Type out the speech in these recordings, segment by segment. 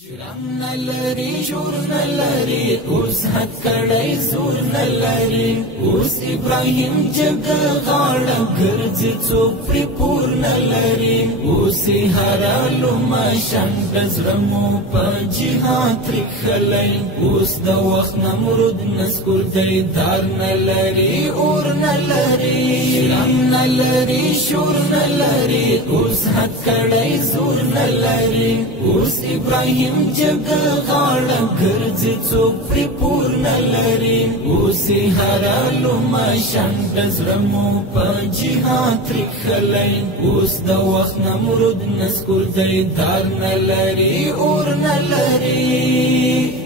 شرم نلري شور نلري اوس حد کړای زور نلري اوس ابراهيم جګ غاړه ګرځي څوک پر پور نلري اوس هرالو ما شند زرمو په جهاد ترخلای اوس د وخت نمرود نسکور دی دار نلري اور نلري شرم نلري شور نلري اوس حد کړای زور نلري اوس ابراهيم جګ غاړه ګرځي څوک پر پور نلري اوس هرالو ما شند زرمو په جهاد ترخلای اوس د وخت نمرود نسکور دی دار نلري اور نلري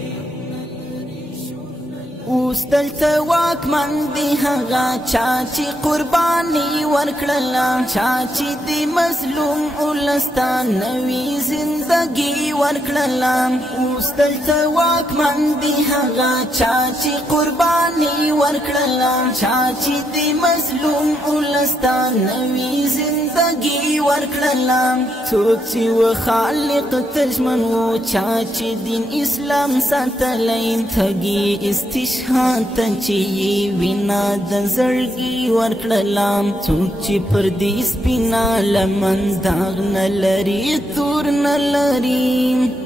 اوس دلته واکمن دی هغه چا چې قرباني ورکړله چا چې د مظلوم ولستان نوې زندګي ورکړله اوس دلته واکمن دی هغه چا چې قرباني ورکړله چا چې د مظلوم ولستان نوې زندګي ورکړله څوک چې و خالق تشمن و چا چې دین اسلام ساتلی تږي استشهاد چې وینا د زړګي ورکړلم څوک چې پر دې سپینا لمن داغ نه لري تور نه لري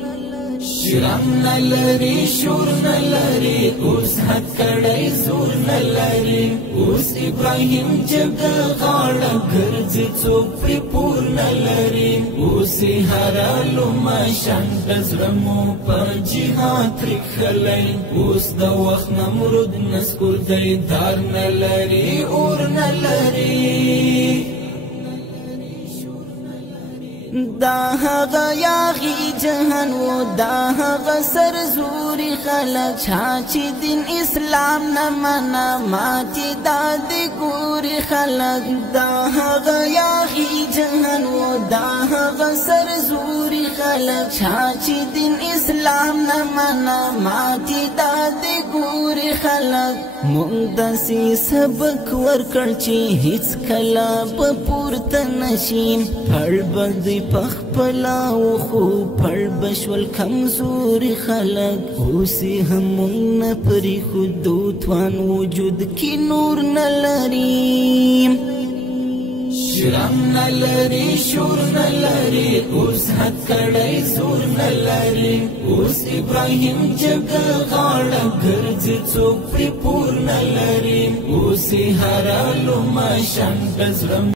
شرم نلري شور نلري اوس حد کړای زور نلري اوس ابراهيم جګ غاړه ګرځي څوک پر پور نلري اوس هرالو ما شند زرمو په جهاد ترخلای اوس د وخت نمرود نسکور دی دار نلري اور نلري دا هغه یاغي جهان و دا هغه سرزوري خلک چا چې دین اسلام نه منا ماتي دا د ګوري خلک دا هغه یاغي جهان و دا هغه سرزوري خلک چا چې دین اسلام نه منا ماتي دا د ګوري خلک مونږ داسې سبق ورکړ چې هیڅ کله په پورته نشي پړ بندي پخپلا و خو پړ بشول کمزوري خلک اوسې هم نه پرې خودو توان وجود کې نور نه لري شرم نلري شور نلري اوس حد کړای زور نلري اوس ابراهيم جګ غاړه ګرځي څوک پر پور نلري اوس هرالو ما شند زرم